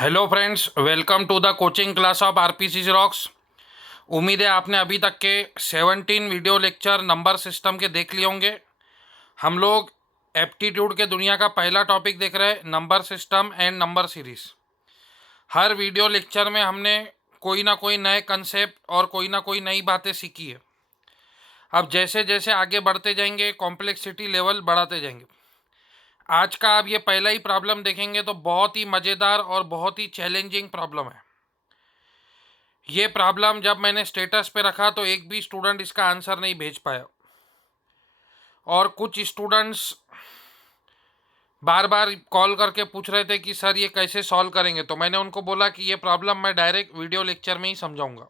Hello friends, welcome to the coaching class of RPC rocks. उम्मीद है आपने अभी तक के 17 वीडियो लेक्चर नंबर सिस्टम के देख लिए होंगे। हम लोग एप्टीट्यूड के दुनिया का पहला टॉपिक देख रहे हैं, number system and number series. Her video lecture में हमने कोई ना कोई नए कंसेप्ट और कोई ना कोई नई बातें सीखी है। अब जैसे जैसे आगे बढ़ते जाएंगे, कॉम्प्लेक्सिटी लेवल बढ़ाते जाएंगे। आज का आप ये पहला ही प्रॉब्लम देखेंगे तो बहुत ही मज़ेदार और बहुत ही चैलेंजिंग प्रॉब्लम है। ये प्रॉब्लम जब मैंने स्टेटस पे रखा तो एक भी स्टूडेंट इसका आंसर नहीं भेज पाया, और कुछ स्टूडेंट्स बार बार कॉल करके पूछ रहे थे कि सर ये कैसे सॉल्व करेंगे। तो मैंने उनको बोला कि ये प्रॉब्लम मैं डायरेक्ट वीडियो लेक्चर में ही समझाऊंगा।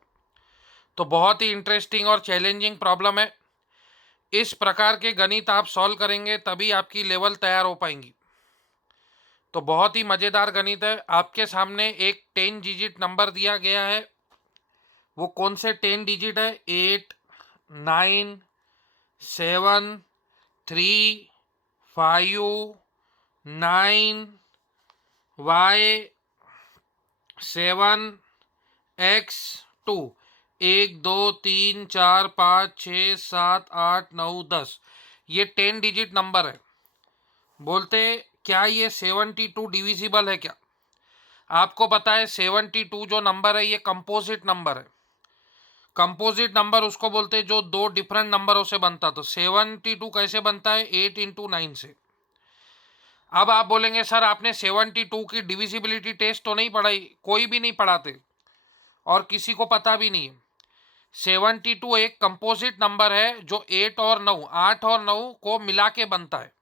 तो बहुत ही इंटरेस्टिंग और चैलेंजिंग प्रॉब्लम है। इस प्रकार के गणित आप सॉल्व करेंगे तभी आपकी लेवल तैयार हो पाएंगी। तो बहुत ही मज़ेदार गणित है। आपके सामने एक 10 डिजिट नंबर दिया गया है। वो कौन से 10 डिजिट है? 8, 9, 7, 3, 5, 9, Y, 7, X, 2। 1, 2, 3, 4, 5, 6, 7, 8, 9, 10। ये 10 डिजिट नंबर है। बोलते क्या ये 72 डिविजिबल है क्या? आपको पता है 72 जो नंबर है ये कंपोजिट नंबर है। कंपोजिट नंबर उसको बोलते हैं जो दो डिफरेंट नंबरों से बनता। तो 72 कैसे बनता है? 8 × 9 से। अब आप बोलेंगे सर आपने 72 की डिविजिबिलिटी टेस्ट तो नहीं पढ़ाई। कोई भी नहीं पढ़ाते और किसी को पता भी नहीं है। 72 एक कंपोजिट नंबर है जो 8 और 9 को मिला के बनता है।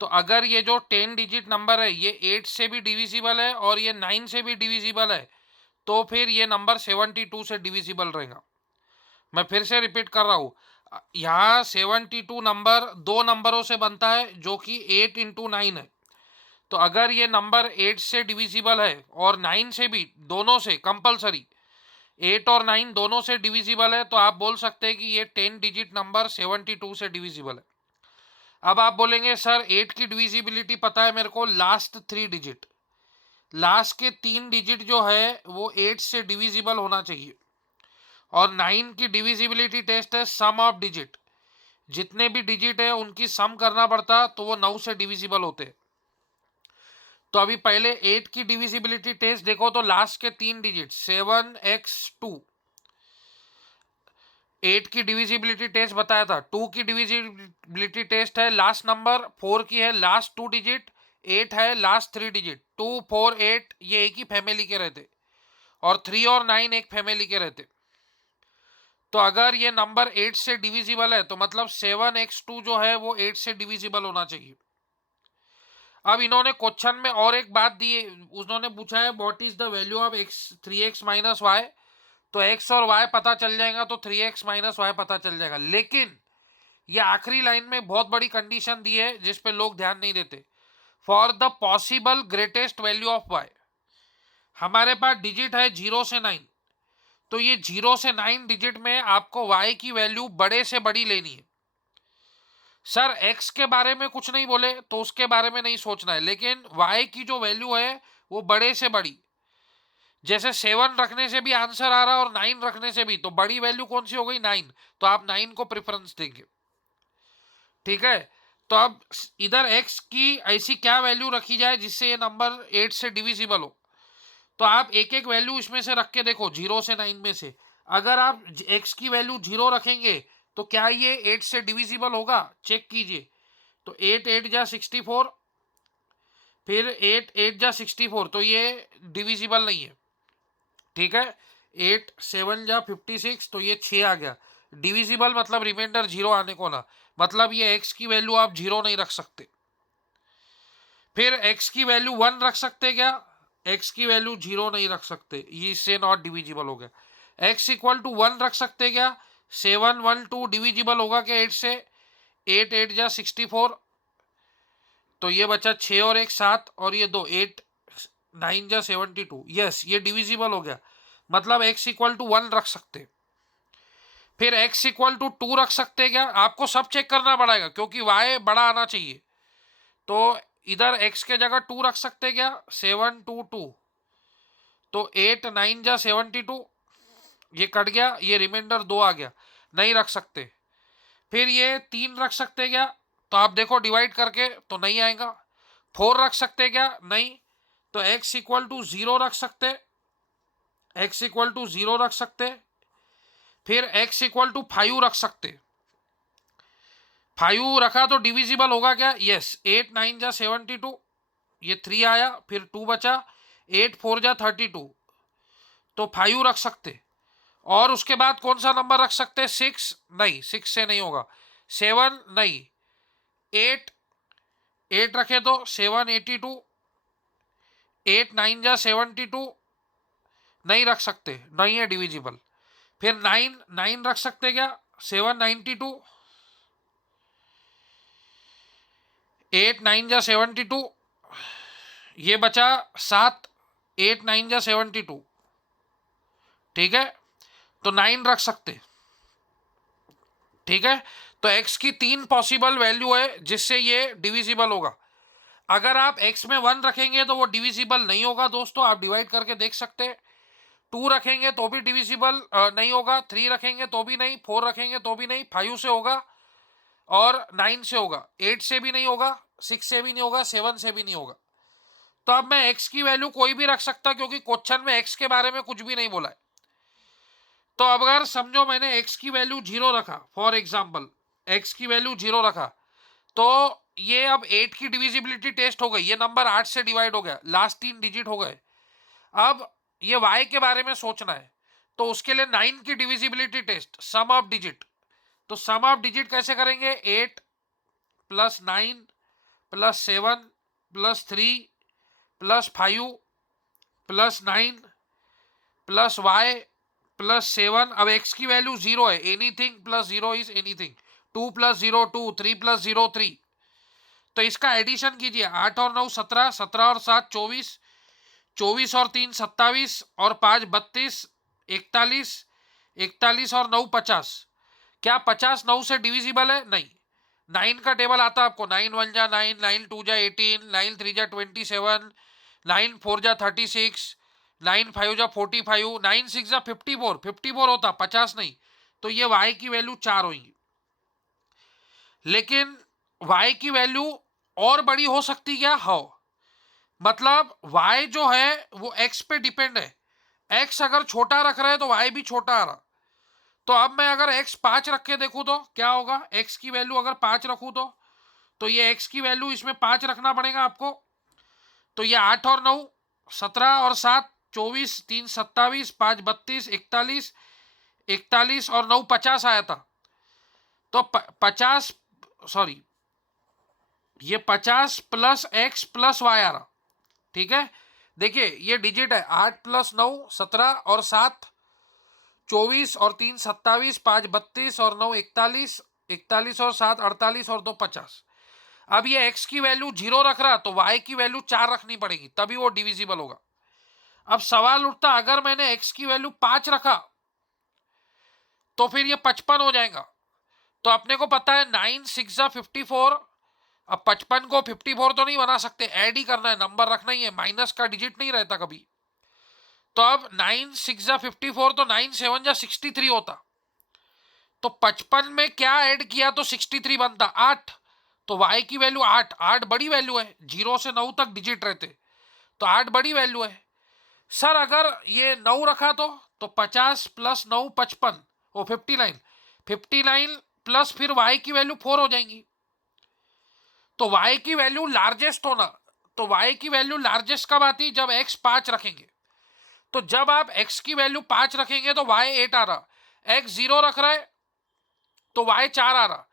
तो अगर ये जो 10 डिजिट नंबर है ये 8 से भी डिविजिबल है और ये 9 से भी डिविजिबल है, तो फिर ये नंबर 72 से डिविजिबल रहेगा। मैं फिर से रिपीट कर रहा हूँ, यहाँ 72 नंबर दो नंबरों से बनता है जो कि 8 × 9 है। तो अगर ये नंबर 8 से डिविजिबल है और 9 से भी, दोनों से कंपलसरी, 8 और 9 दोनों से डिविजिबल है, तो आप बोल सकते हैं कि ये 10 डिजिट नंबर 72 से डिविजिबल है। अब आप बोलेंगे सर 8 की डिविजिबिलिटी पता है मेरे को, लास्ट 3 डिजिट, लास्ट के 3 डिजिट जो है वो 8 से डिविजिबल होना चाहिए। और 9 की डिविजिबिलिटी टेस्ट है सम ऑफ डिजिट, जितने भी डिजिट है उनकी सम करना पड़ता, तो वो 9 से डिविजिबल होते। तो अभी पहले 8 की डिविजिबिलिटी टेस्ट देखो तो लास्ट के 3 डिजिट 7x2, 8 की डिविजिबिलिटी टेस्ट बताया था। 2 की डिविजिबिलिटी टेस्ट है लास्ट नंबर, 4 की है लास्ट 2 डिजिट, 8 है लास्ट 3 डिजिट। 2, 4, 8 ये एक ही फैमिली के रहते, और 3 और 9 एक फैमिली के रहते। तो अगर ये नंबर 8 से डिविजिबल है तो मतलब 7x2 जो है वो 8 से डिविजिबल होना चाहिए। अब इन्होंने क्वेश्चन में और एक बात दी है, उन्होंने पूछा है what is the value of x 3x - y। तो x और y पता चल जाएगा तो 3x - y पता चल जाएगा। लेकिन ये आखिरी लाइन में बहुत बड़ी कंडीशन दी है जिस पे लोग ध्यान नहीं देते। For the possible greatest value of y, हमारे पास डिजिट है 0 से 9। तो ये 0 से 9 डिजिट में आपको y की वैल्यू बड़े से बड़ी लेनी है। सर x के बारे में कुछ नहीं बोले तो उसके बारे में नहीं सोचना है, लेकिन y की जो वैल्यू है वो बड़े से बड़ी। जैसे 7 रखने से भी आंसर आ रहा है और 9 रखने से भी, तो बड़ी वैल्यू कौन सी हो गई? 9। तो आप 9 को प्रेफरेंस देंगे। ठीक है। तो अब इधर x की ऐसी क्या वैल्यू रखी जाए जिससे ये नंबर 8 से डिविजिबल हो। तो आप एक एक वैल्यू इसमें से रख के देखो 0 से 9 में से। अगर आप x की वैल्यू 0 रखेंगे तो क्या ये 8 से डिविजिबल होगा? चेक कीजिए। तो 8 8 जा 64, फिर 8 8 जा 64, तो ये डिविजिबल नहीं है। ठीक है। 8 7 जा 56, तो ये 6 आ गया। डिविजिबल मतलब रिमाइंडर 0 आने को ना, मतलब ये x की वैल्यू आप 0 नहीं रख सकते। फिर x की वैल्यू 1 रख सकते क्या? x की वैल्यू 0 नहीं रख सकते, ये इससे नॉट डिविजिबल हो गया। x = 1 रख सकते क्या? 7 1 2 डिविजिबल होगा क्या 8 से? 8 8 जा 64, तो ये बचा 6 और 1 7, और ये 2 8 9 जा 72। यस, ये डिविजिबल हो गया, मतलब x = 1 रख सकते। फिर x = 2 रख सकते क्या? आपको सब चेक करना पड़ेगा क्योंकि y बड़ा आना चाहिए। तो इधर x के जगह 2 रख सकते क्या? 7 2 2, तो 8 9 जा 72, ये कट गया, ये रिमाइंडर 2 आ गया, नहीं रख सकते। फिर ये 3 रख सकते क्या? तो आप देखो डिवाइड करके तो नहीं आएगा। 4 रख सकते क्या? नहीं। तो x इक्वल टू 0 रख सकते, x इक्वल टू 0 रख सकते। फिर x इक्वल टू 5 रख सकते। 5 रखा तो डिविजिबल होगा क्या? यस। 8 9 जा 72, ये 3 आया, फिर 2 बचा, 8 4 जा 32, तो 5 रख सकते। और उसके बाद कौन सा नंबर रख सकते? 6 नहीं, 6 से नहीं होगा। 7 नहीं, 8 8 रखे तो 7 82, 8 9 जा 72, नहीं रख सकते, नहीं है डिविजिबल। फिर 9 9 रख सकते क्या? 7 92, 8 9 जा 72, ये बचा 7, 8 9 जा 72, ठीक है, तो 9 रख सकते। ठीक है, तो x की 3 पॉसिबल वैल्यू है जिससे ये डिविजिबल होगा। अगर आप x में 1 रखेंगे तो वो डिविजिबल नहीं होगा दोस्तों, आप डिवाइड करके देख सकते हैं। 2 रखेंगे तो भी डिविजिबल नहीं होगा, 3 रखेंगे तो भी नहीं, 4 रखेंगे तो भी नहीं, 5 से होगा और 9 से होगा, 8 से भी नहीं होगा, 6 से भी नहीं होगा, 7 से भी नहीं होगा। तो अब मैं x की वैल्यू कोई भी रख सकता क्योंकि क्वेश्चन में x के बारे में कुछ भी नहीं बोला है। तो अब अगर समझो मैंने x की वैल्यू 0 रखा, फॉर एग्जाम्पल x की वैल्यू 0 रखा, तो ये अब 8 की डिविजिबिलिटी टेस्ट हो गई, ये नंबर 8 से डिवाइड हो गया, लास्ट 3 डिजिट हो गए। अब ये y के बारे में सोचना है, तो उसके लिए 9 की divisibility test, sum of digit. तो सम ऑफ डिजिट कैसे करेंगे? 8 plus 9 plus 7 plus 3 plus 5 plus 9 plus y plus 7। अब x की वैल्यू 0 है, anything plus 0 is anything. 2 plus 0 2, 3 plus 0 3। तो इसका एडिशन कीजिए, 8 और 9 17, 17 और 7 24, 24 और 3 27 और 5 32, 41, 41 और 9 50। क्या 50 9 से डिविजिबल है? नहीं। 9 का टेबल आता है आपको, 9 1 जा 9, 9 2 जा 18, 9 3 जा 27, 9 4 जा 36, 9 5 जा 45, 9 6 जा 54, 54 होता 50 नहीं। तो ये y की वैल्यू 4 होगी। लेकिन y की वैल्यू और बड़ी हो सकती क्या? हो, मतलब y जो है वो x पे डिपेंड है। x अगर छोटा रख रहे हैं तो y भी छोटा आ रहा। तो अब मैं अगर x 5 रख के देखूं तो क्या होगा? x की वैल्यू अगर 5 रखूं तो ये x की वैल्यू इसमें 5 रखना पड़ेगा आपको। तो ये 8 और 9 17 और 7 24, 3 27, 5 32, 41, 41 और 9 50 आया था। तो 50, सॉरी, ये 50 प्लस x प्लस y आ रहा। ठीक है, देखिए ये डिजिट है, 8 प्लस 9 17 और 7 24 और 3 27, 5 32 और 9 41, 41 और 7 48 और 2 50। अब ये x की वैल्यू 0 रख रहा तो y की वैल्यू 4 रखनी पड़ेगी, तभी वो डिविजिबल होगा। अब सवाल उठता, अगर मैंने x की वैल्यू 5 रखा तो फिर ये 55 हो जाएगा। तो अपने को पता है 9 6 जा 54। अब 55 को 54 तो नहीं बना सकते, ऐड ही करना है, नंबर रखना ही है, माइनस का डिजिट नहीं रहता कभी। तो अब 9 6 जा 54, तो 9 7 जा 63 होता। तो 55 में क्या ऐड किया तो 63 बनता, 8। तो y की वैल्यू 8, 8 बड़ी वैल्यू है, 0 से 9 तक डिजिट रहते, तो 8 बड़ी वैल्यू है। सर अगर ये 9 रखा तो 50 प्लस 9 55, वो 59, 59 प्लस फिर y की वैल्यू 4 हो जाएंगी। तो y की वैल्यू लार्जेस्ट होना, तो y की वैल्यू लार्जेस्ट कब आती? जब x 5 रखेंगे। तो जब आप x की वैल्यू 5 रखेंगे तो y 8 आ रहा, x 0 रख रहे तो y 4 आ रहा,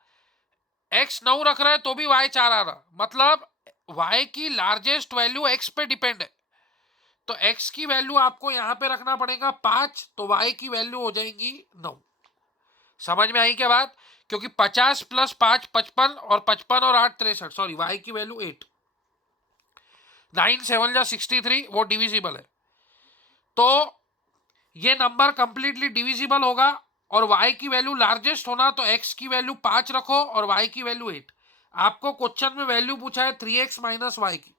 x 9 रख रहे तो भी y 4 आ रहा। मतलब y की लार्जेस्ट वैल्यू x पे डिपेंड है। तो x की वैल्यू आपको यहां पे रखना पड़ेगा 5, तो y की वैल्यू हो जाएगी 9। समझ में आई क्या बात? क्योंकि 50 प्लस 5 55 और 55 और 8 63, सॉरी, y की वैल्यू 8। 9 7 जा 63, वो डिविजिबल है। तो ये नंबर कंप्लीटली डिविजिबल होगा। और y की वैल्यू लार्जेस्ट होना तो x की वैल्यू 5 रखो और y की वैल्यू 8। आपको क्वेश्चन में वैल्यू पूछा है 3x माइनस वाई की,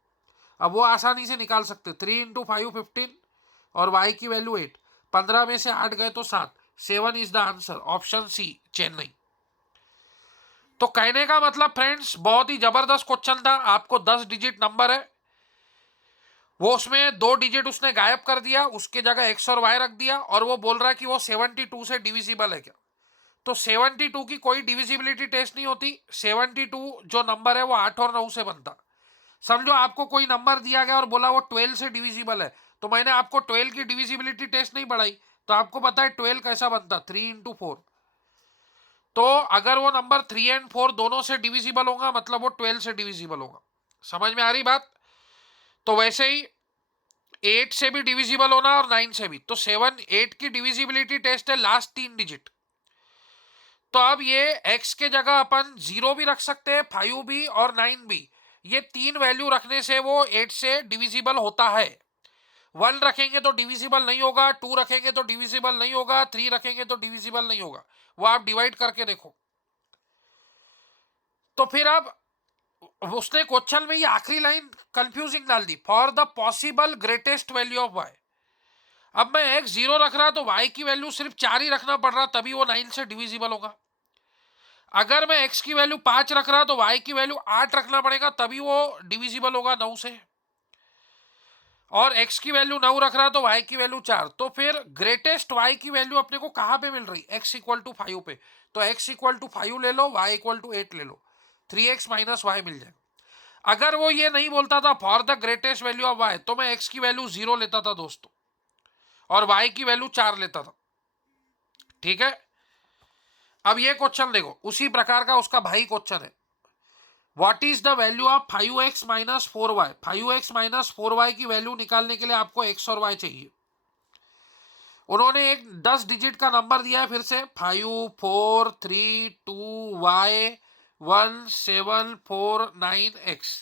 अब वो आसानी से निकाल सकते, 3 इंटू 5 15, और y की वैल्यू 8। 15 में से 8 गए तो 7। 7 is the answer, option C Chennai. तो कहने का मतलब फ्रेंड्स बहुत ही जबरदस्त क्वेश्चन था। आपको 10 डिजिट नंबर है, वो उसमें 2 डिजिट उसने गायब कर दिया, उसके जगह x और y रख दिया, और वो बोल रहा है कि वो 72 से डिविजिबल है क्या। तो 72 की कोई डिविजिबिलिटी टेस्ट नहीं होती। 72 जो नंबर है वो 8 और 9 से बनता। समझो आपको कोई नंबर दिया गया और बोला वो 12 से डिविजिबल है, तो मैंने आपको 12 की डिविजिबिलिटी टेस्ट नहीं पढ़ाई, तो आपको पता है 12 कैसा बनता, 3 इंटू 4। तो अगर वो नंबर 3 एंड 4 दोनों से डिविजिबल होगा, मतलब वो 12 से डिविजिबल होगा। समझ में आ रही बात। तो वैसे ही 8 से भी डिविजिबल होना और 9 से भी। तो 7 8 की डिविजिबिलिटी टेस्ट है लास्ट 3 डिजिट। तो अब ये x के जगह अपन 0 भी रख सकते हैं, 5 भी और 9 भी। ये 3 वैल्यू रखने से वो 8 से डिविजिबल होता है। 1 रखेंगे तो डिविजिबल नहीं होगा, 2 रखेंगे तो डिविजिबल नहीं होगा, 3 रखेंगे तो डिविजिबल नहीं होगा। वो आप डिवाइड करके देखो। तो फिर अब उसने क्वेश्चन में ये आखिरी लाइन कंफ्यूजिंग डाल दी, for the possible greatest value of y। अब मैं x 0 रख रहा तो y की वैल्यू सिर्फ 4 ही रखना पड़ रहा, तभी वो 9 से डिविजिबल होगा। अगर मैं x की वैल्यू 5 रख रहा तो y की वैल्यू 8 रखना पड़ेगा, तभी वो डिविजिबल होगा 9 से। और x की वैल्यू 9 रख रहा तो y की वैल्यू 4। तो फिर ग्रेटेस्ट y की वैल्यू अपने को कहां पे मिल रही, x इक्वल टू 5 पे। तो x इक्वल टू 5 ले लो, y इक्वल टू 8 ले लो, 3x माइनस वाई मिल जाएगा। अगर वो ये नहीं बोलता था for the greatest value of y, तो मैं x की वैल्यू 0 लेता था दोस्तों, और y की वैल्यू 4 लेता था। ठीक है। अब ये क्वेश्चन देखो, उसी प्रकार का उसका भाई क्वेश्चन है। What is the value of 5x minus 4y। 5x minus 4y की वैल्यू निकालने के लिए आपको x और y चाहिए। उन्होंने एक 10 डिजिट का नंबर दिया है, फिर से 5 4 3 2 y 1 7 4 9 x,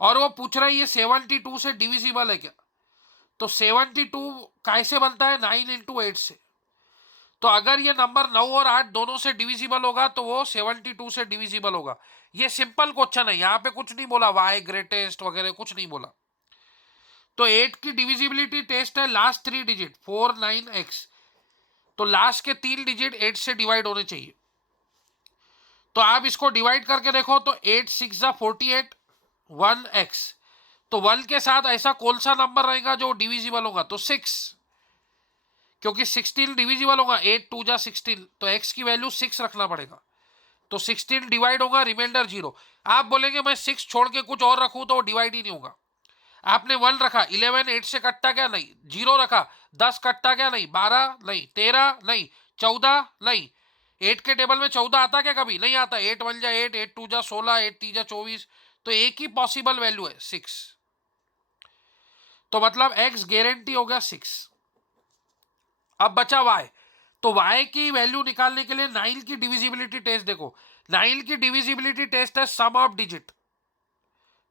और वो पूछ रहा है ये 72 से डिविजिबल है क्या। तो 72 कैसे बनता है, 9 इंटू 8 से। तो अगर ये नंबर 9 और 8 दोनों से डिविजिबल होगा तो वो 72 से डिविजिबल होगा। ये सिंपल क्वेश्चन है, यहां पे कुछ नहीं बोला वाई ग्रेटेस्ट वगैरह कुछ नहीं बोला। तो 8 की डिविजिबिलिटी टेस्ट है लास्ट 3 डिजिट 4 9 x। तो लास्ट के 3 डिजिट 8 से डिवाइड होने चाहिए। तो आप इसको डिवाइड करके देखो, तो 8 6 जा 48 1 x। तो 1 के साथ ऐसा कौन सा नंबर रहेगा जो डिविजिबल होगा, तो 6, क्योंकि 16 डिविजिबल होगा, 8 2 जा 16, तो x की वैल्यू 6 रखना पड़ेगा। तो 16 डिवाइड होगा, रिमाइंडर 0। आप बोलेंगे मैं 6 छोड़ के कुछ और रखूं तो डिवाइड ही नहीं होगा। आपने 1 रखा, 11 8 से कटता क्या, नहीं। 0 रखा, 10 कटता क्या, नहीं। 12 नहीं, 13 नहीं, 14 नहीं। 8 के टेबल में 14 आता क्या, कभी नहीं आता। 8 1 जा 8, 8 2 जा 16, 8 3 जा 24। तो एक ही पॉसिबल वैल्यू है 6। तो मतलब x गारंटी हो गया 6। अब बचा y। तो y की वैल्यू निकालने के लिए 9 की डिविजिबिलिटी टेस्ट देखो। 9 की डिविजिबिलिटी टेस्ट है सम ऑफ डिजिट।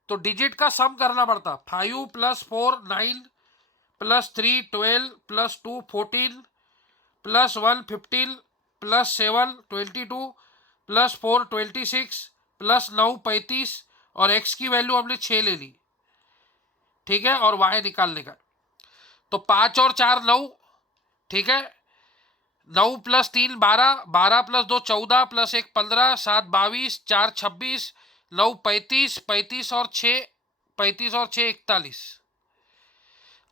तो डिजिट का सम करना पड़ता, 5 plus 4 9 plus 3 12 plus 2 14 plus 1 15 plus 7 22 plus 4 26 plus 9 35, और x की वैल्यू हमने 6 ले ली। ठीक है, और y निकालने का। तो 5 और 4 9, ठीक है। 9 प्लस 3 12, 12 प्लस 2 14 प्लस 1 15 7 22 4 26 9 35 35 और 6 35 और 6 41।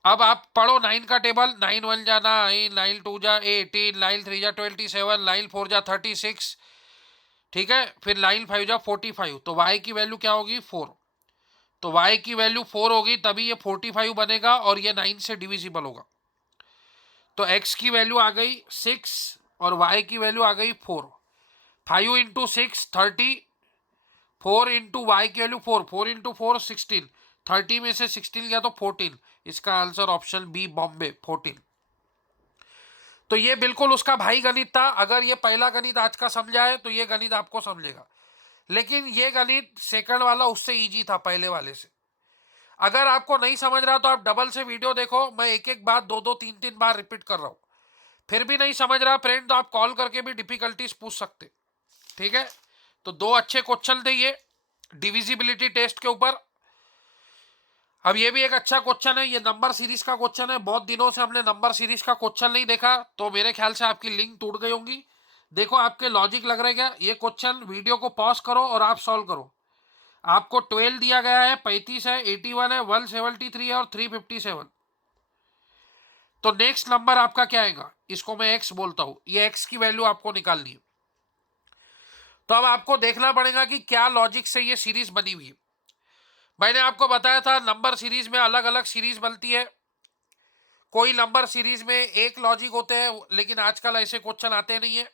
अब आप पढ़ो 9 का टेबल। 9 1 जा 9, 9 2 जा 18, 9 3 जा 27, 9 4 जा 36। ठीक है, फिर 9 5 जा 45। तो y की वैल्यू क्या होगी, 4। तो y की वैल्यू 4 होगी, तभी ये 45 बनेगा और ये 9 से डिविजिबल होगा। तो x की वैल्यू आ गई 6 और y की वैल्यू आ गई 4। 5 इंटू 6 30, 4 इंटू वाई की वैल्यू 4, 4 इंटू 4 16, 30 में से 16 गया तो 14। इसका आंसर ऑप्शन बी बॉम्बे 14। तो ये बिल्कुल उसका भाई गणित था। अगर ये पहला गणित आज का समझा है तो ये गणित आपको समझेगा, लेकिन ये गणित सेकंड वाला उससे इजी था पहले वाले से। अगर आपको नहीं समझ रहा तो आप डबल से वीडियो देखो, मैं एक एक बात 2 2 3 3 बार रिपीट कर रहा हूं। फिर भी नहीं समझ रहा फ्रेंड तो आप कॉल करके भी डिफिकल्टीज पूछ सकते। ठीक है, तो 2 अच्छे क्वेश्चन थे ये डिविजिबिलिटी टेस्ट के ऊपर। अब ये भी एक अच्छा क्वेश्चन है, ये नंबर सीरीज का क्वेश्चन है। बहुत दिनों से हमने नंबर सीरीज का क्वेश्चन नहीं देखा, तो मेरे ख्याल से आपकी लिंक टूट गई होंगी। देखो आपके लॉजिक लग रहा है क्या, ये क्वेश्चन वीडियो को पॉज करो और आप सॉल्व करो। आपको 12 दिया गया है, 35 है, 81 है, 173 है और 357। तो नेक्स्ट नंबर आपका क्या आएगा, इसको मैं एक्स बोलता हूं, ये एक्स की वैल्यू आपको निकालनी है। तो अब आपको देखना पड़ेगा कि क्या लॉजिक से ये सीरीज बनी हुई है। मैंने आपको बताया था नंबर सीरीज में अलग अलग सीरीज बनती है। कोई नंबर सीरीज में एक लॉजिक होते हैं, लेकिन आजकल ऐसे क्वेश्चन आते नहीं है।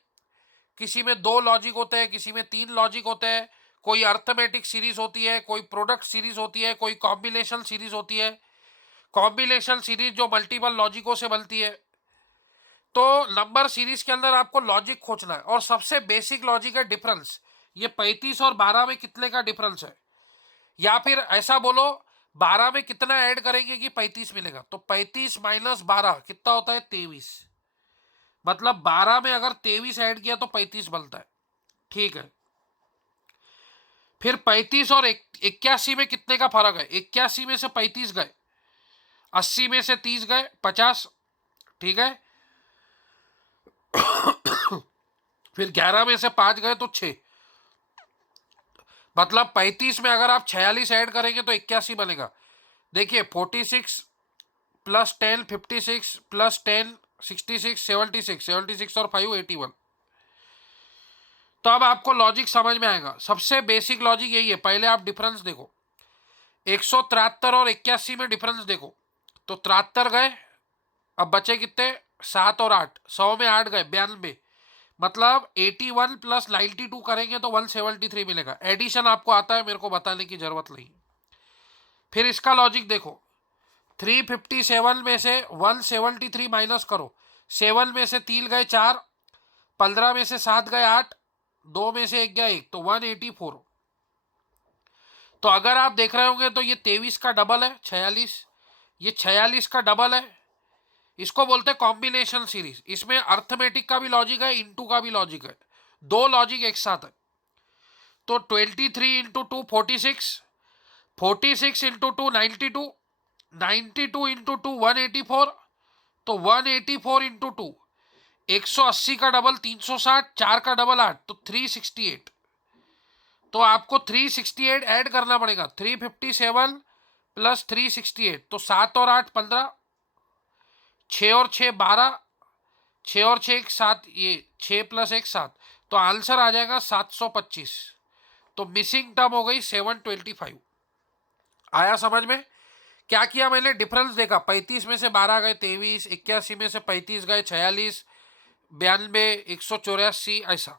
किसी में 2 लॉजिक होते हैं, किसी में 3 लॉजिक होते हैं। कोई अर्थमेटिक सीरीज होती है, कोई प्रोडक्ट सीरीज होती है, कोई कॉम्बिनेशन सीरीज होती है। कॉम्बिनेशन सीरीज जो मल्टीपल लॉजिकों से बनती है। तो नंबर सीरीज के अंदर आपको लॉजिक खोजना है, और सबसे बेसिक लॉजिक है डिफरेंस। ये 35 और 12 में कितने का डिफरेंस है, या फिर ऐसा बोलो 12 में कितना ऐड करेंगे कि 35 मिलेगा। तो 35 माइनस 12 कितना होता है, 23। मतलब 12 में अगर 23 ऐड किया तो 35 बनता है। ठीक है। फिर 35 और 81 में कितने का फर्क है, 81 में से 35 गए, 80 में से 30 गए, 50। ठीक है। फिर 11 में से 5 गए तो 6। मतलब 35 में अगर आप 46 ऐड करेंगे तो 81 बनेगा। देखिए 46 प्लस 10 56 प्लस 10 66 76 76 और 5 81। तो अब आपको लॉजिक समझ में आएगा। सबसे बेसिक लॉजिक यही है। पहले आप डिफरेंस देखो, 173 और 81 में डिफरेंस देखो। तो 73 गए, अब बचे कितने, 7 और 8, 100 में 8 गए, 92। मतलब 81 प्लस 92 करेंगे तो 173 मिलेगा। एडिशन आपको आता है, मेरे को बताने की जरूरत नहीं। फिर इसका लॉजिक देखो, 357 में से 173 माइनस करो। 7 में से 3 गए 4, 15 में से 7 गए 8, 2 में से 1 गया 1, तो 184। तो अगर आप देख रहे होंगे तो ये 23 का डबल है 46, ये 46 का डबल है। इसको बोलते हैं कॉम्बिनेशन सीरीज। इसमें अर्थमेटिक का भी लॉजिक है, इनटू का भी लॉजिक है, 2 लॉजिक एक साथ है। तो 23 इंटू 2 46, 46 इंटू 2 92, 92 इंटू 2 184। तो 184 इंटू 2 180 का डबल 360, 4 का डबल 8, तो 368। तो आपको 368 ऐड करना पड़ेगा। 357 प्लस 368, तो 7 और 8 15, 6 और 6 12, 6 और 6 1 7, ये 6 प्लस 1 7। तो आंसर आ जाएगा 725। तो मिसिंग टर्म हो गई 725। आया समझ में। क्या किया मैंने, डिफरेंस देखा, 35 में से 12 गए 23, 81 में से 35 गए 46, 92, 184 ऐसा।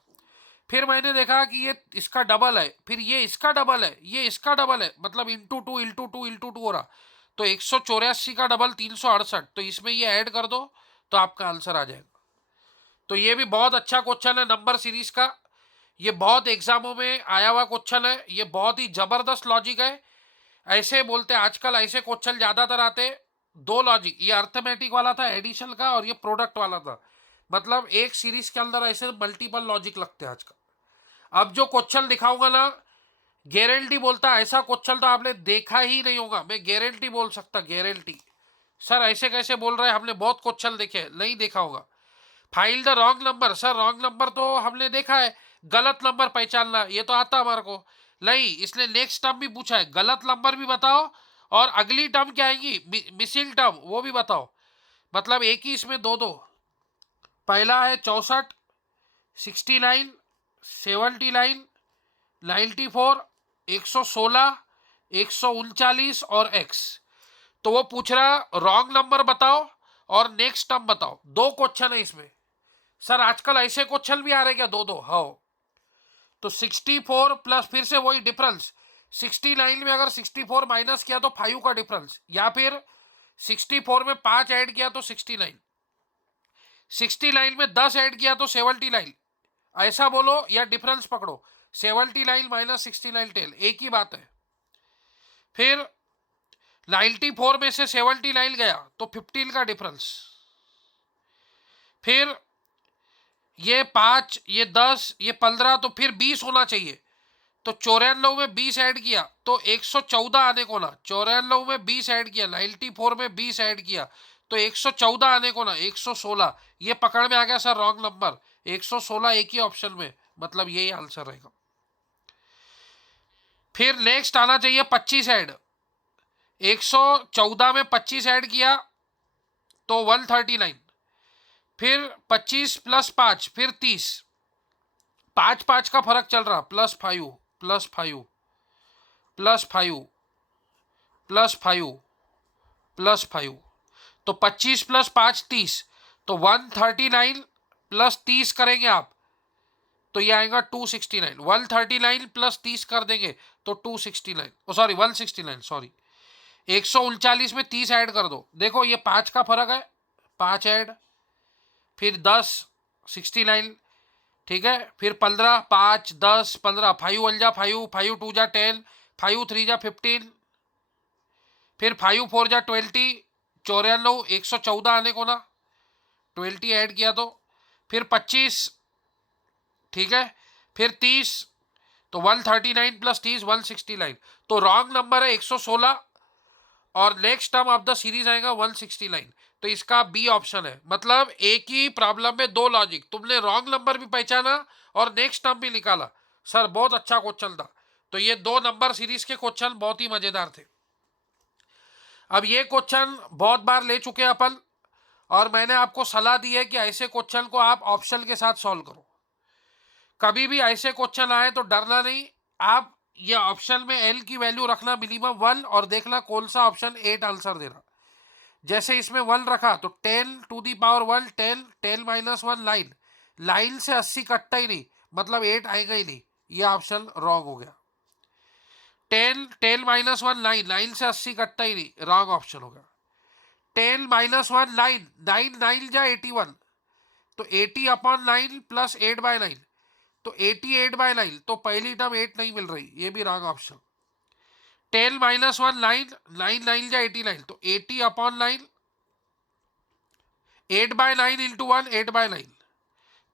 फिर मैंने देखा कि ये इसका डबल है, फिर ये इसका डबल है, ये इसका डबल है, मतलब into two into two into two हो रहा। तो 184 का डबल 368, तो इसमें ये ऐड कर दो तो आपका आंसर आ जाएगा। तो ये भी बहुत अच्छा क्वेश्चन है नंबर सीरीज का। ये बहुत एग्जामों में आया हुआ क्वेश्चन है, ये बहुत ही जबरदस्त लॉजिक है। ऐसे बोलते हैं आजकल, ऐसे क्वेश्चन ज्यादातर आते। 2 लॉजिक, ये अर्थमेटिक वाला था एडिशन का, और ये प्रोडक्ट वाला था। मतलब एक सीरीज के अंदर ऐसे मल्टीपल लॉजिक लगते हैं आजकल। अब जो क्वेश्चन दिखाऊंगा ना, गारंटी बोलता है ऐसा क्वेश्चन तो आपने देखा ही नहीं होगा। मैं गारंटी बोल सकता, गारंटी। सर ऐसे कैसे बोल रहे हैं, हमने बहुत क्वेश्चन देखे, नहीं देखा होगा। File the wrong number, sir wrong number तो हमने देखा है, गलत नंबर पहचानना ये तो आता हमारे को नहीं। इसलिए नेक्स्ट टर्म भी पूछा है, गलत नंबर भी बताओ, और अगली टर्म क्या आएगी मिसिंग टर्म वो भी बताओ। मतलब एक ही इसमें दो दो। पहला है 64, 69, 79, 94, 116, 139 और एक्स। तो वो पूछ रहा रॉन्ग नंबर बताओ और नेक्स्ट टर्म बताओ। 2 क्वेश्चन है इसमें। सर आजकल ऐसे क्वेश्चन भी आ रहे क्या, 2 हाँ। तो 64 प्लस फिर से वही डिफरेंस, 69 में अगर 64 माइनस किया तो 5 का डिफरेंस, या फिर 64 में 5 ऐड किया तो 69, 69 में 10 ऐड किया तो 79। ऐसा बोलो या डिफरेंस पकड़ो, 79 माइनस 69 टेल एक ही बात है। फिर 94 में से 79 गया तो 15 का डिफरेंस। फिर ये 5, ये 10, ये 15, तो फिर 20 होना चाहिए। तो 94 में 20 ऐड किया तो 114 आने को ना, 94 में 20 ऐड किया, 94 में 20 ऐड किया तो 114 आने को ना, 116। ये पकड़ में आ गया सर रॉन्ग नंबर, 116 एक ही ऑप्शन में, मतलब यही आंसर रहेगा। फिर नेक्स्ट आना चाहिए 25 ऐड, 114 में 25 ऐड किया तो 139, फिर 25 प्लस 5 फिर 30, 5 का फर्क चल रहा, +5 +5 +5 +5 +5, तो 25 प्लस 5 30, तो 139 प्लस 30 करेंगे आप तो ये आएगा 269, 139 प्लस 30 कर देंगे तो 269, सॉरी 169, सॉरी 139 में 30 ऐड कर दो, देखो ये 5 का फर्क है, 5 ऐड, फिर 10 69, ठीक है, फिर 15 5 10 15, 5 1 जा 5, 5 2 जा 10, 5 3 जा 15, फिर 5 4 जा 20, 94 114 आने को ना, 20 ऐड किया तो, फिर 25, ठीक है, फिर 30, तो 139 प्लस 30 169, तो रॉन्ग नंबर है 116 और next term of the series आएगा 169, तो इसका बी ऑप्शन है। मतलब एक ही प्रॉब्लम में दो लॉजिक, तुमने रॉन्ग नंबर भी पहचाना और नेक्स्ट टर्म भी निकाला। सर बहुत अच्छा क्वेश्चन था। तो ये 2 नंबर सीरीज के क्वेश्चन बहुत ही मजेदार थे। अब ये क्वेश्चन बहुत बार ले चुके हैं अपन, और मैंने आपको सलाह दी है कि ऐसे क्वेश्चन को आप ऑप्शन के साथ सॉल्व करो। कभी भी ऐसे क्वेश्चन आए तो डरना नहीं, आप ये ऑप्शन में एल की वैल्यू रखना मिनिमम 1 और देखना कौन सा ऑप्शन 8 आंसर दे रहा। जैसे इसमें 1 रखा तो 10 to the power 1 10 10 minus 1 line, line से 80 कटता ही नहीं, मतलब 8 आएगा ही नहीं, ये ऑप्शन रॉन्ग हो गया। 10 10 माइनस 1 लाइन, लाइन से 80 कटता ही नहीं, रॉन्ग ऑप्शन हो गया। 10 माइनस 1 लाइन, 9 9 जा 81, तो 80 अपॉन 9 प्लस 8/9, तो 88/9, तो पहली टर्म 8 नहीं मिल रही, ये भी रॉन्ग ऑप्शन। 10 माइनस 1 9 9 9 जा 89, तो 80 अपॉन 9, 8/9 इंटू 1 8/9,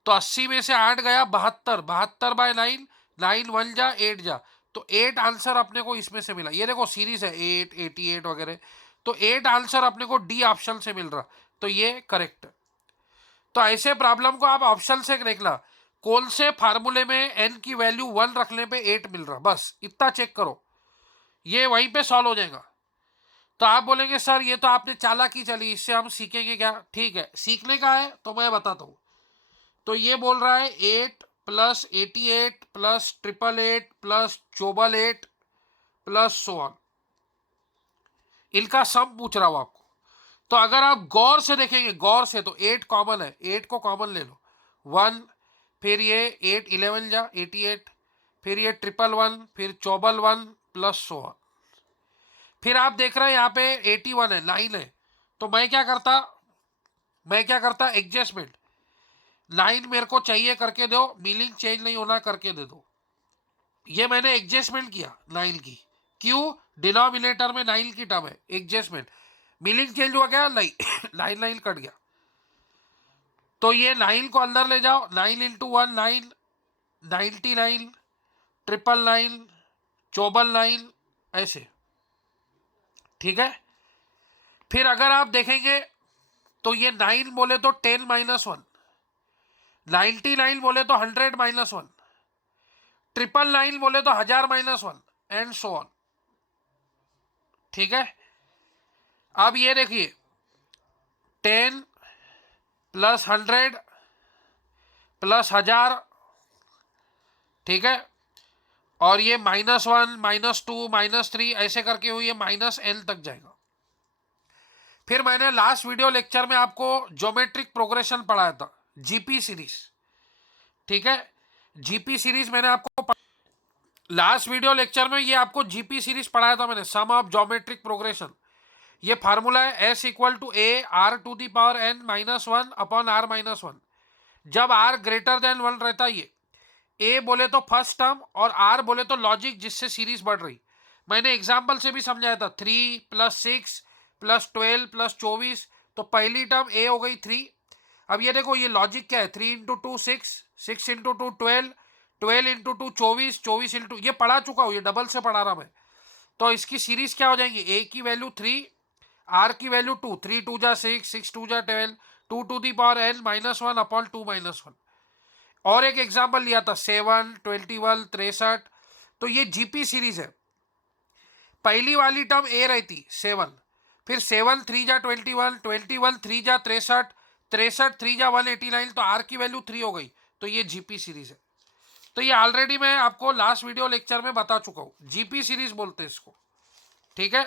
तो 80 में से 8 गया 72, 72/9, 9 1 जा 8 जा, तो 8 आंसर अपने को इसमें से मिला। ये देखो सीरीज है 8 88 वगैरह, तो 8 आंसर अपने को डी ऑप्शन से मिल रहा, तो ये करेक्ट है। तो ऐसे प्रॉब्लम को आप ऑप्शन से निकला, कौन से फार्मूले में एन की वैल्यू 1 रखने पे 8 मिल रहा, बस इतना चेक करो, ये वहीं पे सॉल्व हो जाएगा। तो आप बोलेंगे सर ये तो आपने चालाकी चली, इससे हम सीखेंगे क्या? ठीक है, सीखने का है तो मैं बताता हूँ। तो ये बोल रहा है 8 प्लस 88 प्लस 888 प्लस 488 प्लस 100, इनका सम पूछ रहा हूं आपको। तो अगर आप गौर से देखेंगे, गौर से, तो 8 कॉमन है, 8 को कॉमन ले लो, 1, फिर ये 8 11 जा 88, फिर ये 111, फिर 411 प्लस 100, फिर आप देख रहे हैं यहाँ पे 81 है, 9 है, तो मैं क्या करता एडजस्टमेंट, 9 मेरे को चाहिए करके दो, मीनिंग चेंज नहीं होना करके दे दो, ये मैंने एडजस्टमेंट किया 9 की, क्यों? डिनोमिनेटर में 9 की टर्म है, एडजस्टमेंट, मीनिंग चेंज हो गया, नहीं 9 9 कट गया, तो ये 9 को अंदर ले जाओ, 9 इंटू 1 9, 99 999 999 ऐसे, ठीक है। फिर अगर आप देखेंगे तो ये 9 बोले तो 10 माइनस 1, 99 बोले तो 100 माइनस 1, 999 बोले तो 1000 माइनस 1, एंड सो ऑन, ठीक है। अब ये देखिए 10 प्लस 100 प्लस 1000, ठीक है, और ये -1 -2 -3 ऐसे करके हुई, -n तक जाएगा। फिर मैंने लास्ट वीडियो लेक्चर में आपको ज्योमेट्रिक प्रोग्रेशन पढ़ाया था, जीपी सीरीज, ठीक है। जीपी सीरीज मैंने आपको लास्ट वीडियो लेक्चर में ये आपको जीपी सीरीज पढ़ाया था मैंने, सम ऑफ ज्योमेट्रिक प्रोग्रेशन। ये फार्मूला है S = A r⁴ n-1 upon r-1। जब r ग्रेटर देन 1 रहता है, ये A बोले तो फर्स्ट टर्म और R बोले तो लॉजिक जिससे सीरीज बढ़ रही। मैंने एग्जाम्पल से भी समझाया था, 3 + 6 + 12 + 24, तो पहली टर्म A हो गई 3। अब ये देखो ये लॉजिक क्या है, 3 × 2 6, 6 × 2 12, 12 इंटू 2 24, 24 इंटू, ये पढ़ा चुका हूँ, ये डबल से पढ़ा रहा मैं। तो इसकी सीरीज क्या हो जाएंगी, ए की वैल्यू 3, आर की वैल्यू 2, 3 2 जा 6, 6 2 जा 12, 2 to the power n minus 1 upon 2 minus 1। और एक एग्जाम्पल लिया था 7, 21, 63। तो ये जीपी सीरीज है। पहली वाली टर्म ए रहती 7, फिर 7 3 जा 21, 21 3 जा 63, 63 3 जा 189, तो आर की वैल्यू 3 हो गई। तो ये जीपी सीरीज है। तो ये ऑलरेडी मैं आपको लास्ट वीडियो लेक्चर में बता चुका हूं, जीपी सीरीज बोलते हैं इसको। ठीक है,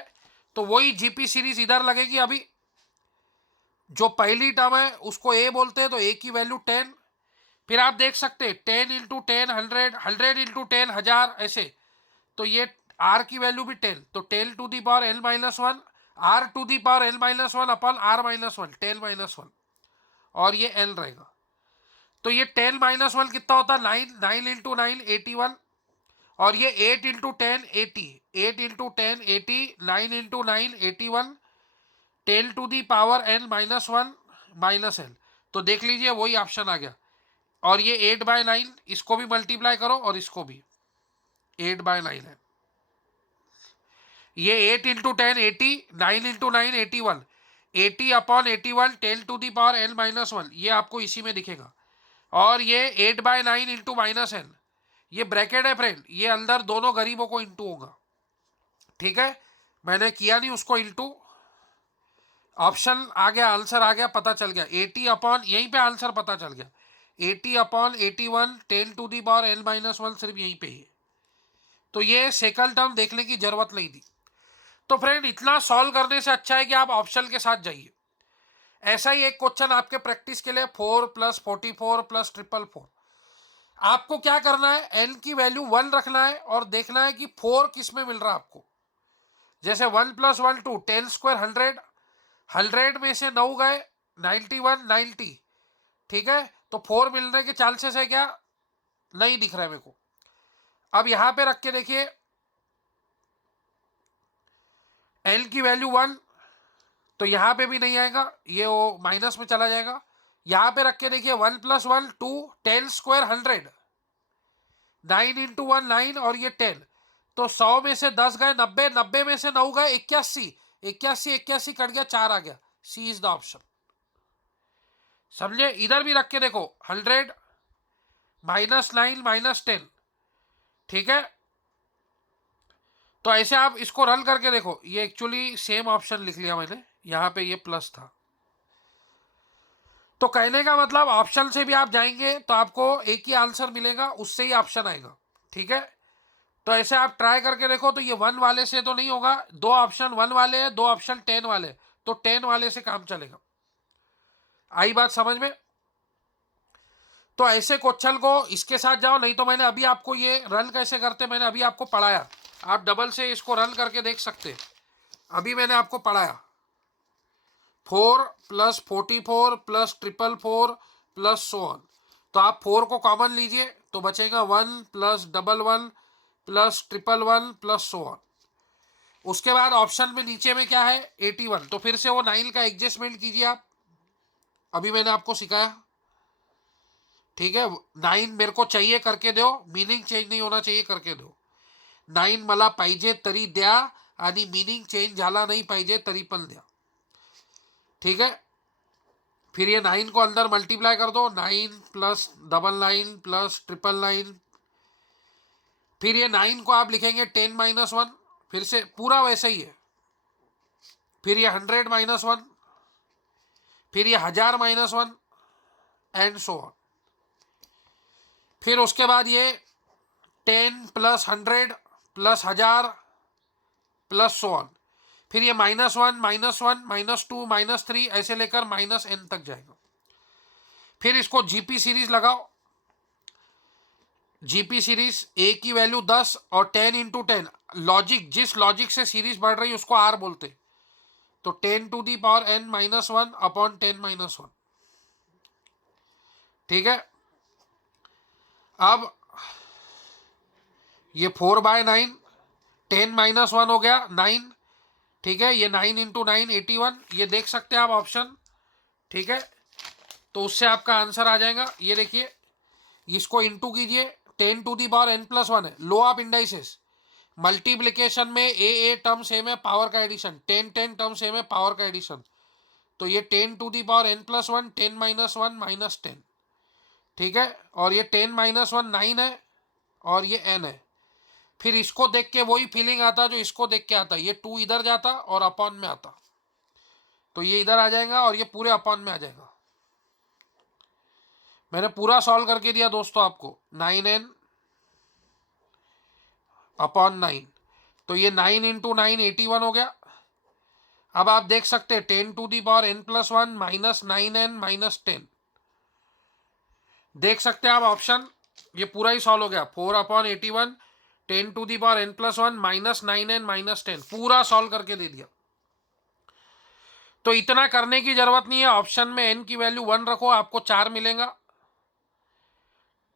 तो वही जीपी सीरीज इधर लगेगी। अभी जो पहली टर्म है उसको ए बोलते हैं, तो ए की वैल्यू 10। फिर आप देख सकते हैं 10 इंटू 10 100, 100 इंटू 10 1000, ऐसे। तो ये आर की वैल्यू भी 10, तो 10 to the power L minus 1, R to the power L minus 1 upon R minus 1, 10 minus 1, और ये एल रहेगा। तो ये 10 माइनस 1 कितना होता है, 9, 9 इंटू 9 81, और ये 8 into 10 80, 8 into 10 80, 9 into 9 81, 10 to the power N minus 1 minus L. तो देख लीजिए वही ऑप्शन आ गया। और ये 8/9, इसको भी मल्टीप्लाई करो और इसको भी 8/9 है। ये 8 into 10 80, 9 into 9 81, 80 upon 81, 10 to the power N minus 1, ये आपको इसी में दिखेगा। और ये 8/9 इंटू माइनस एन, ये ब्रैकेट है फ्रेंड, ये अंदर दोनों गरीबों को इंटू होगा। ठीक है, मैंने किया नहीं उसको इंटू, ऑप्शन आ गया, आंसर आ गया, पता चल गया 80 अपॉन, यहीं पे आंसर पता चल गया 80 upon 81, 10 to the power N minus 1, सिर्फ यहीं पे ही। तो ये सेकंड टर्म देखने की जरूरत नहीं थी। तो फ्रेंड इतना सॉल्व करने से अच्छा है कि आप ऑप्शन के साथ जाइए। ऐसा ही एक क्वेश्चन आपके प्रैक्टिस के लिए 4 + 44 + 444। आपको क्या करना है, एन की वैल्यू 1 रखना है और देखना है कि 4 किस में मिल रहा है आपको। जैसे 1 + 1 2, 10 स्क्वायर 100, 100 में से 9 गए 91 90। ठीक है, तो 4 मिलने के चांसेस है क्या, नहीं दिख रहा है मेरे को। अब यहां पे रख के देखिए, एल की वैल्यू 1, तो यहां पे भी नहीं आएगा, ये वो माइनस में चला जाएगा। यहां पे रख के देखिए 1 + 1 2, 10 स्क्वायर 100, 9 इंटू 1 9, और ये 10। तो 100 में से 10 गए 90, 90 में से 9 गए 81, 81 81 कट गया, 4 आ गया। सी इज द ऑप्शन। समझे, इधर भी रख के देखो 100 -9 -10। ठीक है, तो ऐसे आप इसको रन करके देखो। ये एक्चुअली सेम ऑप्शन लिख लिया मैंने, यहां पे ये प्लस था। तो कहने का मतलब ऑप्शन से भी आप जाएंगे तो आपको एक ही आंसर मिलेगा, उससे ही ऑप्शन आएगा। ठीक है, तो ऐसे आप ट्राई करके देखो। तो ये 1 वाले से तो नहीं होगा, 2 ऑप्शन 1 वाले हैं, 2 ऑप्शन 10 वाले, तो 10 वाले से काम चलेगा। आई बात समझ में। तो ऐसे क्वेश्चन को इसके साथ जाओ, नहीं तो मैंने अभी आपको ये रन कैसे करते मैंने अभी आपको पढ़ाया। आप डबल से इसको रन करके देख सकते, अभी मैंने आपको पढ़ाया। 4 + 44 + 444 + so on। तो आप 4 को कॉमन लीजिए तो बचेगा 1 + 11 + 111 + so on। उसके बाद ऑप्शन में नीचे में क्या है 81, तो फिर से वो 9 का एडजस्टमेंट कीजिए आप, अभी मैंने आपको सिखाया। ठीक है, 9 मेरे को चाहिए करके दो, मीनिंग चेंज नहीं होना चाहिए करके दो। 9 मला पाहिजे तरी द्या आणि मीनिंग चेंज झाला नहीं पाहिजे तरी पण द्या। ठीक है, फिर ये 9 को अंदर मल्टीप्लाई कर दो, 9 + 99 + 999। फिर ये 9 को आप लिखेंगे 10 - 1, फिर से पूरा वैसा ही है। फिर ये 100 - 1, फिर ये 1000 - 1, एंड सो ऑन। फिर उसके बाद ये 10 + 100 + 1000 + so on। फिर ये -1 -1 -2 -3 ऐसे लेकर -n तक जाएगा। फिर इसको जीपी सीरीज लगाओ। जीपी सीरीज ए की वैल्यू 10 और 10 इंटू 10, लॉजिक जिस लॉजिक से सीरीज बढ़ रही है उसको आर बोलते। तो 10 to the power n -1 upon 10 - 1। ठीक है, अब ये 4/9, 10 - 1 हो गया 9। ठीक है, ये 9 इंटू 9 81, ये देख सकते हैं आप ऑप्शन। ठीक है, तो उससे आपका आंसर आ जाएगा। ये देखिए, इसको इंटू कीजिए 10 to the power n plus 1 है, लो ऑफ इंडाइसेस। मल्टीप्लीकेशन में ए टर्म सेम है, पावर का एडिशन, 10 टर्म सेम है, पावर का एडिशन। तो ये 10 to the power n plus 1, 10 minus 1 minus 10, ठीक है। और ये 10 माइनस 1 9 है, और ये n है। फिर इसको देख के वही फीलिंग आता जो इसको देख के आता, ये 2 इधर जाता और अपॉन में आता, तो ये इधर आ जाएगा और ये पूरे अपॉन में आ जाएगा। मैंने पूरा सॉल्व करके दिया दोस्तों आपको, 9n अपॉन 9, तो ये 9 इंटू 9 81 हो गया। अब आप देख सकते हैं 10 to the power n plus 1 minus 9n minus 10, देख सकते हैं आप ऑप्शन, ये पूरा ही सॉल्व हो गया। 4/81, 10 to the power n plus 1 minus 9n minus 10, पूरा सॉल्व करके दे दिया। तो इतना करने की जरूरत नहीं है, ऑप्शन में n की वैल्यू 1 रखो, आपको 4 मिलेगा।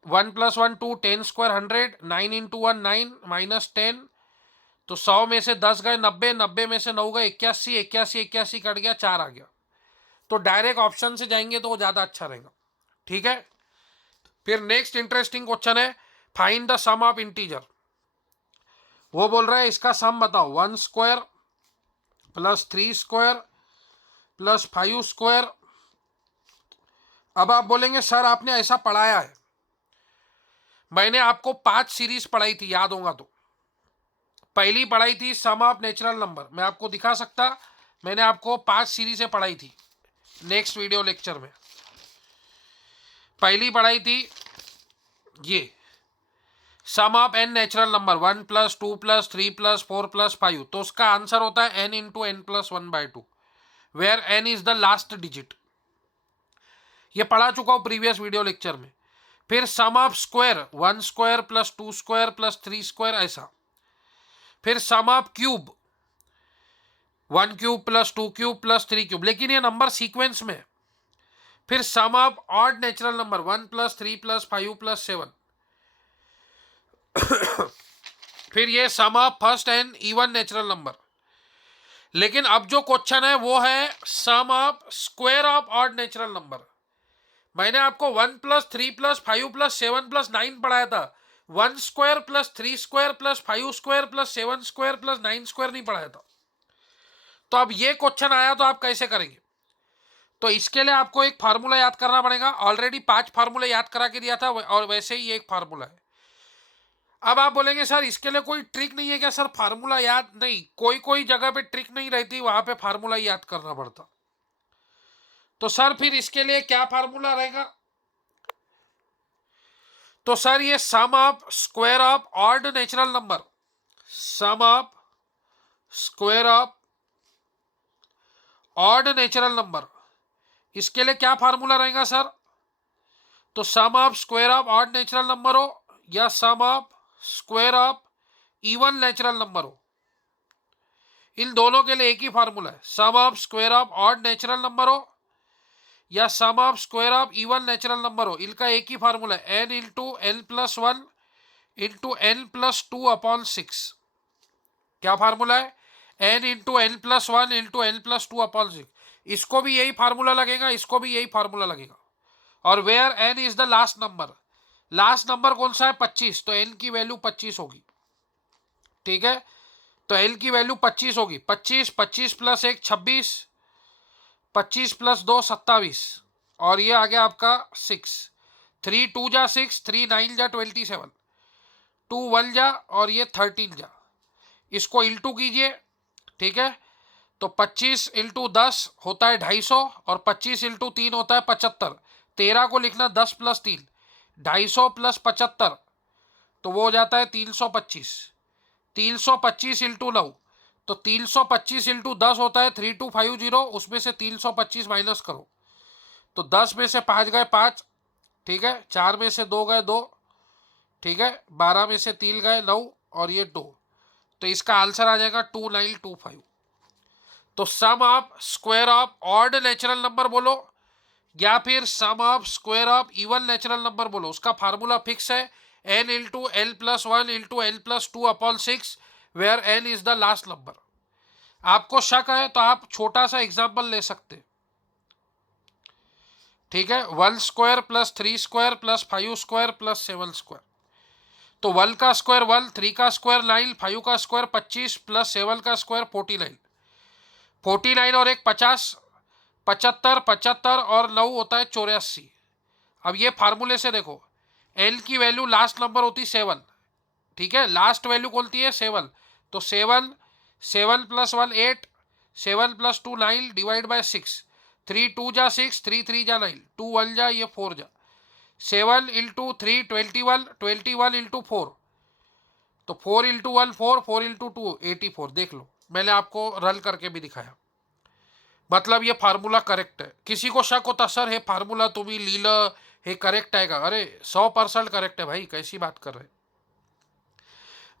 1 प्लस 1 2, 10 स्क्वायर 100, 9 इंटू 1 9 माइनस 10, तो 100 में से 10 गए 90, 90 में से 9 गए 81, 81 81 कट गया, 4 आ गया। तो डायरेक्ट ऑप्शन से जाएंगे तो वो ज़्यादा अच्छा रहेगा, ठीक है। फिर नेक्स्ट इंटरेस्टिंग क्वेश्चन है, find the sum of integer. वो बोल रहा है इसका सम बताओ, 1 square plus 3 square plus 5 square. अब आप बोलेंगे सर आपने ऐसा पढ़ाया है, मैंने आपको 5 सीरीज पढ़ाई थी, याद होगा तो। पहली पढ़ाई थी सम ऑफ नेचुरल नंबर, मैं आपको दिखा सकता, मैंने आपको 5 सीरीजें पढ़ाई थी नेक्स्ट वीडियो लेक्चर में। पहली पढ़ाई थी ये sum of n natural number, 1 plus 2 plus 3 plus 4 plus 5, तो उसका आंसर होता है n into n plus 1/2, where n is the last digit. ये पढ़ा चुका हूं प्रीवियस वीडियो लेक्चर में। फिर sum of square, 1 square plus 2 square plus 3 square, ऐसा। फिर sum of cube, 1 cube plus 2 cube plus 3 cube, लेकिन ये नंबर सीक्वेंस में। फिर sum of odd natural number, 1 plus 3 plus 5 plus 7। फिर ये sum of first and even natural number. लेकिन अब जो क्वेश्चन है वो है sum of square of odd natural number. मैंने आपको 1 प्लस 3 प्लस 5 प्लस 7 प्लस 9 पढ़ाया था, 1 square plus 3 square plus 5 square plus 7 square plus 9 square नहीं पढ़ाया था। तो अब ये क्वेश्चन आया तो आप कैसे करेंगे? तो इसके लिए आपको एक फार्मूला याद करना पड़ेगा। ऑलरेडी 5 फार्मूले याद करा के दिया था, और वैसे ही एक फार्मूला है। अब आप बोलेंगे सर इसके लिए कोई ट्रिक नहीं है क्या? सर फार्मूला याद नहीं, कोई कोई जगह पे ट्रिक नहीं रहती, वहां पे फार्मूला याद करना पड़ता। तो सर फिर इसके लिए क्या फार्मूला रहेगा? तो सर ये sum of square of odd natural number, sum of square of odd natural number, इसके लिए क्या फार्मूला रहेगा सर? तो sum of square of odd natural number हो या sum of square of even natural number हो, इन दोनों के लिए एक ही फार्मूला है। Sum of square of odd natural number हो या sum of square of even natural number हो, इनका एक ही फार्मूला है, n into n plus 1 into n plus 2 upon 6। क्या फार्मूला है? n into n plus 1 into n plus 2 upon 6। इसको भी यही फार्मूला लगेगा, इसको भी यही फार्मूला लगेगा। और where n is the last number, last number कौन सा है? 25, तो n की वैल्यू 25 होगी, ठीक है। तो n की वैल्यू 25 होगी, 25 25 प्लस 1 26, 25 प्लस 2 27, और ये आ गया आपका 6। 3 2 जा 6, 3 9 जा 27, 2 1 जा और ये 13 जा। इसको इंटू कीजिए, ठीक है। तो 25 इंटू 10 होता है 250, और 25 इंटू 3 होता है 75। 13 को लिखना 10 प्लस 3, 250 प्लस 75, तो वो हो जाता है 325। 325 इंटू 9, तो 325 इंटू 10 होता है 3250, उसमें से 325 माइनस करो, तो 10 में से 5 गए 5, ठीक है। 4 में से 2 गए 2, ठीक है। 12 में से 3 गए 9, और ये 2, तो इसका आंसर आ जाएगा 2925। तो sum of square of odd natural number बोलो या फिर sum of square of even natural number बोलो, उसका फार्मूला फिक्स है, n into L plus 1 into L plus 2 upon 6, where n is the last number. आपको शक है तो आप छोटा सा एग्जाम्पल ले सकते, ठीक है। 1 square plus 3 square plus 5 square plus 7 square, तो 1 का स्क्वायर 1, 3 का स्क्वायर 9, 5 का स्क्वायर 25 प्लस 7 का स्क्वायर 49, 49 और एक 50, 75, 75 और 9 होता है 84। अब ये फार्मूले से देखो, एल की वैल्यू लास्ट नंबर होती 7, ठीक है, लास्ट वैल्यू कौन सी है 7, तो 7, 7 प्लस 1 8, 7 प्लस 2 9 डिवाइड बाय 6, 3 2 जा 6, 3 3 जा 9, 2 1 जा ये 4 जा, 7 इंटू 3 21, 21 इंटू 4, तो 4 इंटू 1 4, 4 इंटू 2 84। देख लो, मैंने आपको रल करके भी दिखाया, मतलब ये फार्मूला करेक्ट है। किसी को शक होता सर हे फार्मूला तुम्ही लिहिलं हे करेक्ट है का, अरे 100% करेक्ट है भाई, कैसी बात कर रहे।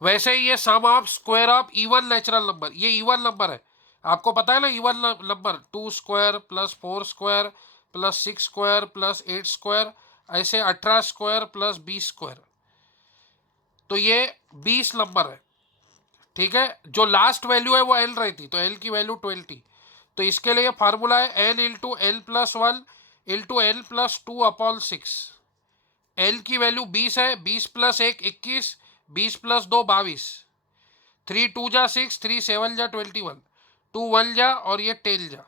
वैसे ही ये sum of square of even natural number, ये इवन नंबर है, आपको पता है ना even number, 2 square plus 4 square plus 6 square plus 8 square, ऐसे 18 स्क्वायर प्लस 20 स्क्वायर, तो ये 20 नंबर है, ठीक है। जो लास्ट वैल्यू है वो एल रहती, तो एल की वैल्यू 20, तो इसके लिए फार्मूला है n into L plus 1 into L plus 2 upon 6। L की वैल्यू 20 है, 20 प्लस 1 21, 20 प्लस 2 22, 3 2 जा 6, 3 7 जा 21, 2 1 जा और ये 10 जा,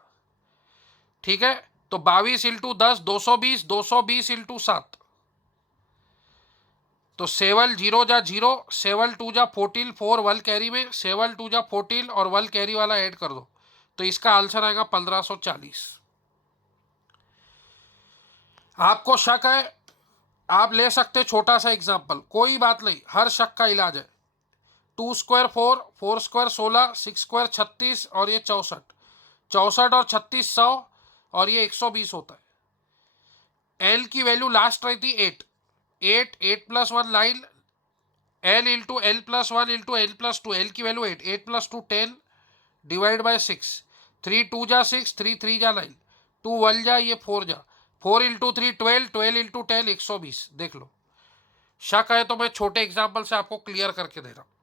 ठीक है। तो 22 इंटू 10 220, 220 इंटू 7, तो 7 0 जा 0, 7 2 जा 14, 4 1 कैरी में, 7 2 जा 14 और 1 कैरी वाला ऐड कर दो, तो इसका आंसर आएगा 1540। आपको शक है, आप ले सकते छोटा सा एग्जाम्पल, कोई बात नहीं, हर शक का इलाज है। 2 स्क्वायर 4, 4 स्क्वायर 16, 6 स्क्वायर 36 और ये 64, 64 और 36 100 और ये 120 होता है। एल की वैल्यू लास्ट रहती 8, 8 8 plus 1 9, L into L plus 1 into L plus 2, L की वैल्यू 8, 8 प्लस 2 10 डिवाइड बाय 6, 3 2 जा 6, 3 3 जा 9, 2 1 जा ये 4 जा, 4 इंटू 3 12, 12 इंटू 10 120। देख लो, शक है तो मैं छोटे एग्जाम्पल से आपको क्लियर करके दे रहा हूं।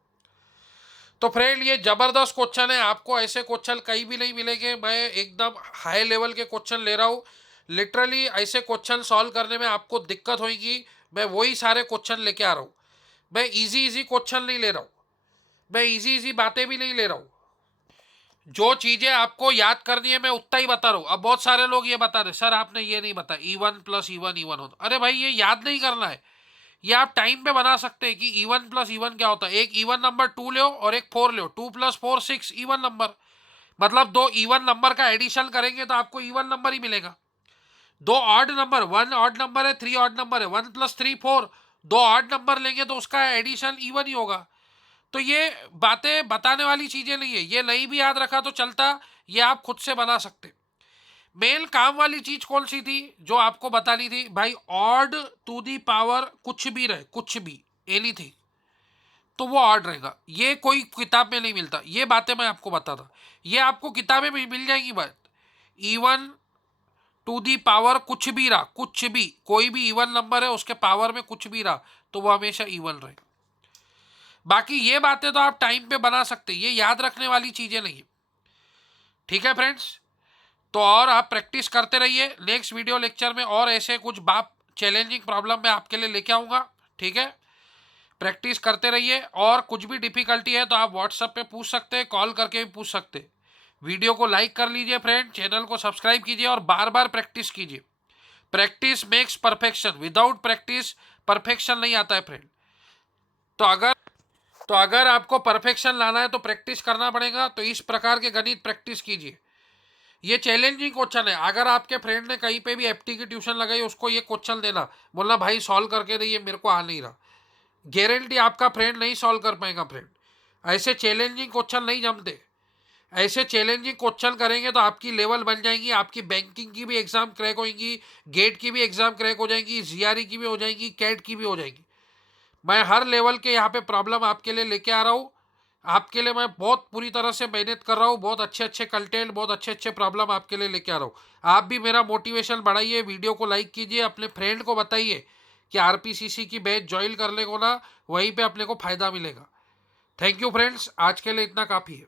तो फ्रेंड ये जबरदस्त क्वेश्चन है, आपको ऐसे क्वेश्चन कहीं भी नहीं मिलेंगे, मैं एकदम हाई लेवल के क्वेश्चन ले रहा हूँ। लिटरली ऐसे क्वेश्चन सॉल्व करने में आपको दिक्कत होगी, मैं वही सारे क्वेश्चन लेके आ रहा हूँ। मैं इजी क्वेश्चन नहीं ले रहा हूँ, मैं इजी बातें भी नहीं ले रहा हूँ। जो चीजें आपको याद करनी है मैं उतना ही बता रहा हूँ। अब बहुत सारे लोग ये बता रहे सर आपने ये नहीं बताया E1 प्लस E1 E1 होता, अरे भाई ये याद नहीं करना है, ये आप टाइम पे बना सकते हैं कि E1 प्लस E1 क्या होता है। एक इवन नंबर 2 लो और एक 4 लो, 2 प्लस 4 6 इवन नंबर, मतलब दो इवन नंबर का एडिशन करेंगे तो आपको इवन नंबर ही मिलेगा। दो ऑड नंबर, 1 ऑड नंबर है 3 ऑड नंबर है, 1 प्लस 3 4, दो ऑड नंबर लेंगे तो उसका एडिशन इवन ही होगा। तो ये बातें बताने वाली चीजें नहीं है, ये नहीं भी याद रखा तो चलता, ये आप खुद से बना सकते। मेन काम वाली चीज कौन सी थी जो आपको बतानी थी भाई, ऑड टू दी पावर कुछ भी रहे, कुछ भी एनीथिंग, तो वो ऑड रहेगा। ये कोई किताब में नहीं मिलता, ये बातें मैं आपको बताता, ये आपको किताबें में मिल जाएगी बात। इवन टू दी पावर कुछ भी रहा, कुछ भी, कोई भी इवन नंबर है उसके पावर में कुछ भी रहा तो वो हमेशा इवन रहेगा। बाकी ये बातें तो आप टाइम पे बना सकते, ये याद रखने वाली चीजें नहीं है, ठीक है फ्रेंड्स। तो और आप प्रैक्टिस करते रहिए, नेक्स्ट वीडियो लेक्चर में और ऐसे कुछ बाप चैलेंजिंग प्रॉब्लम मैं आपके लिए लेके आऊँगा, ठीक है। प्रैक्टिस करते रहिए, और कुछ भी डिफिकल्टी है तो आप व्हाट्सएप पे पूछ सकते हैं, कॉल करके भी पूछ सकते हैं। वीडियो को लाइक कर लीजिए फ्रेंड, चैनल को सब्सक्राइब कीजिए और बार बार प्रैक्टिस कीजिए। Practice makes perfection, without practice perfection नहीं आता है फ्रेंड। तो अगर आपको परफेक्शन लाना है तो प्रैक्टिस करना पड़ेगा, तो इस प्रकार के गणित प्रैक्टिस कीजिए। ये चैलेंजिंग क्वेश्चन है, अगर आपके फ्रेंड ने कहीं पे भी एफटी की ट्यूशन लगाई उसको ये क्वेश्चन देना, बोलना भाई सॉल्व करके दे, ये मेरे को आ नहीं रहा, गारंटी आपका फ्रेंड नहीं सॉल्व कर पाएगा फ्रेंड। ऐसे चैलेंजिंग क्वेश्चन नहीं जमते, ऐसे चैलेंजिंग क्वेश्चन करेंगे तो आपकी लेवल बन जाएंगी, आपकी बैंकिंग की भी एग्जाम क्रैक होगी, गेट की भी एग्जाम क्रैक हो जाएगी, जीआरई की भी हो जाएगी, कैट की भी हो जाएगी। मैं हर लेवल के यहाँ पे प्रॉब्लम आपके लिए लेके आ रहा हूँ, आपके लिए मैं बहुत पूरी तरह से मेहनत कर रहा हूँ, बहुत अच्छे अच्छे कंटेंट, बहुत अच्छे अच्छे प्रॉब्लम आपके लिए लेके आ रहा हूँ। आप भी मेरा मोटिवेशन बढ़ाइए, वीडियो को लाइक कीजिए, अपने फ्रेंड को बताइए कि आरपीसीसी की बैच ज्वाइन कर ले को ना, वहीं पे अपने को फायदा मिलेगा। थैंक यू फ्रेंड्स, आज के लिए इतना काफ़ी है।